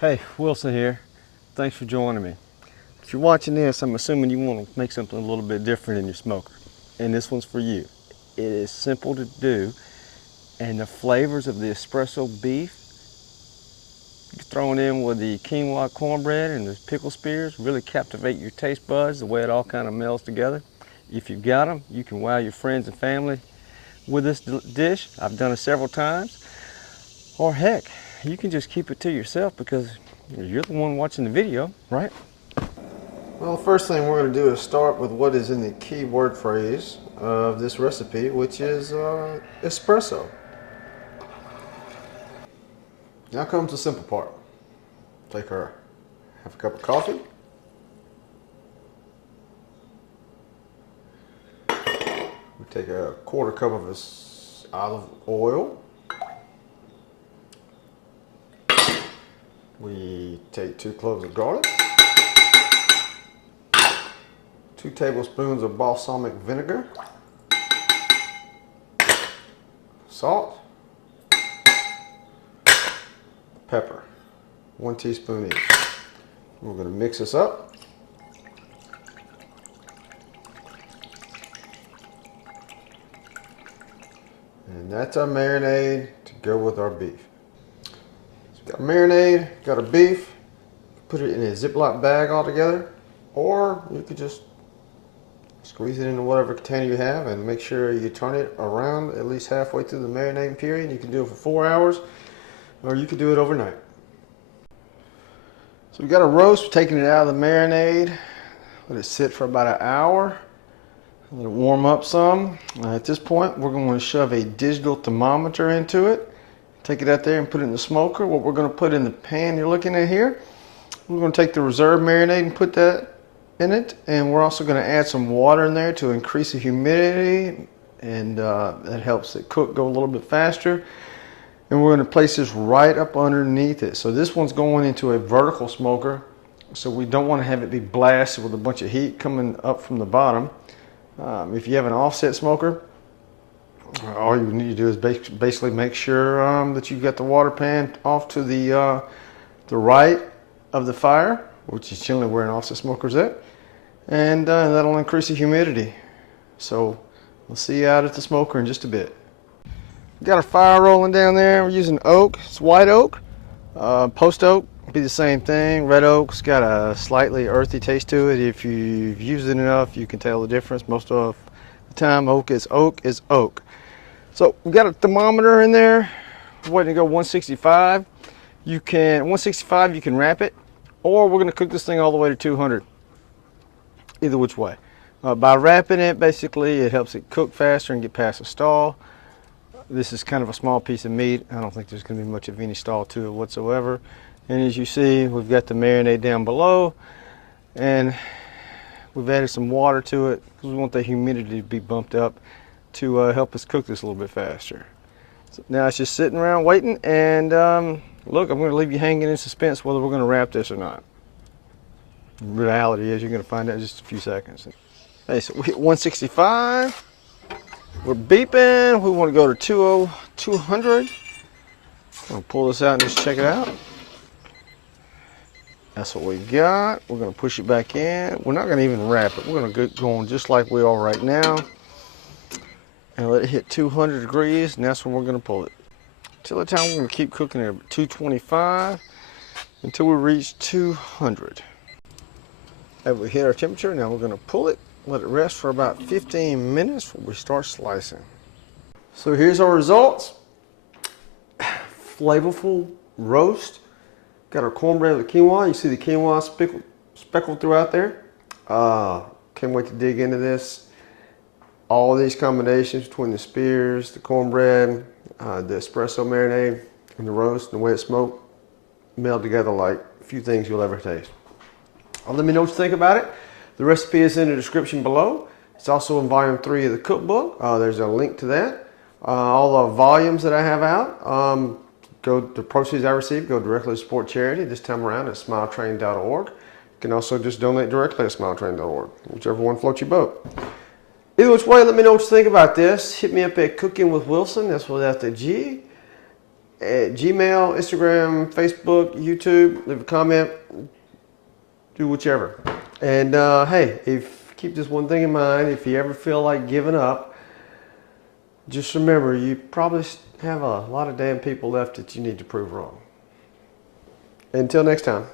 Hey, Wilson here. Thanks for joining me. If you're watching this, I'm assuming you want to make something a little bit different in your smoker. And this one's for you. It is simple to do, and the flavors of the espresso beef thrown in with the quinoa cornbread and the pickle spears really captivate your taste buds, the way it all kind of melds together. If you've got them, you can wow your friends and family with this dish. I've done it several times. Or heck, you can just keep it to yourself because you're the one watching the video, right? Well, the first thing we're going to do is start with what is in the key word phrase of this recipe, which is espresso. Now comes the simple part. Take half a cup of coffee. We take a quarter cup of this olive oil. We take 2 cloves of garlic, 2 tablespoons of balsamic vinegar, salt, pepper, 1 teaspoon each. We're going to mix this up. And that's our marinade to go with our beef. Got a marinade, got a beef, put it in a Ziploc bag all together, or you could just squeeze it into whatever container you have and make sure you turn it around at least halfway through the marinating period. You can do it for 4 hours, or you could do it overnight. So we got a roast, we're taking it out of the marinade, let it sit for about an hour, let it warm up some. At this point, we're going to shove a digital thermometer into it. Take it out there and put it in the smoker. What we're going to put in the pan you're looking at here, we're going to take the reserve marinade and put that in it. And we're also going to add some water in there to increase the humidity, and that helps it cook go a little bit faster. And we're going to place this right up underneath it. So this one's going into a vertical smoker, so we don't want to have it be blasted with a bunch of heat coming up from the bottom. If you have an offset smoker, all you need to do is basically make sure that you've got the water pan off to the right of the fire, which is generally where an offset smoker is at, and that'll increase the humidity. So we'll see you out at the smoker in just a bit. Got a fire rolling down there. We're using oak. It's white oak. Post oak would be the same thing. Red oak's got a slightly earthy taste to it. If you've used it enough, you can tell the difference. Most of the time, oak is oak. So we got a thermometer in there. We're waiting to go 165. 165 you can wrap it, or we're going to cook this thing all the way to 200. Either which way. By wrapping it, basically it helps it cook faster and get past the stall. This is kind of a small piece of meat. I don't think there's going to be much of any stall to it whatsoever. And as you see, we've got the marinade down below, and we've added some water to it because we want the humidity to be bumped up to help us cook this a little bit faster. So now it's just sitting around waiting, and look, I'm going to leave you hanging in suspense whether we're going to wrap this or not. The reality is you're going to find out in just a few seconds. Okay, so we hit 165. We're beeping. We want to go to 200. I'll pull this out and just check it out. That's what we got. We're going to push it back in. We're not going to even wrap it. We're going to get going just like we are right now. And let it hit 200 degrees, and that's when we're going to pull it. Till the time, we're going to keep cooking it at 225 until we reach 200. As we hit our temperature, now we're going to pull it, let it rest for about 15 minutes before we start slicing. So here's our results. Flavorful roast. Got our cornbread with quinoa. You see the quinoa speckled throughout there. Can't wait to dig into this. All of these combinations between the spears, the cornbread, the espresso marinade, and the roast, and the way it's smoked, meld together like few things you'll ever taste. Let me know what you think about it. The recipe is in the description below. It's also in volume 3 of the cookbook. There's a link to that. All the volumes that I have out, the proceeds I receive go directly to support charity. This time around at smiletrain.org. You can also just donate directly at smiletrain.org, whichever one floats your boat. Either which way, let me know what you think about this. Hit me up at Cookin with Wilson, that's without the G, at Gmail, Instagram, Facebook, YouTube. Leave a comment. Do whichever. And hey, keep this one thing in mind. If you ever feel like giving up, just remember you probably have a lot of damn people left that you need to prove wrong. Until next time.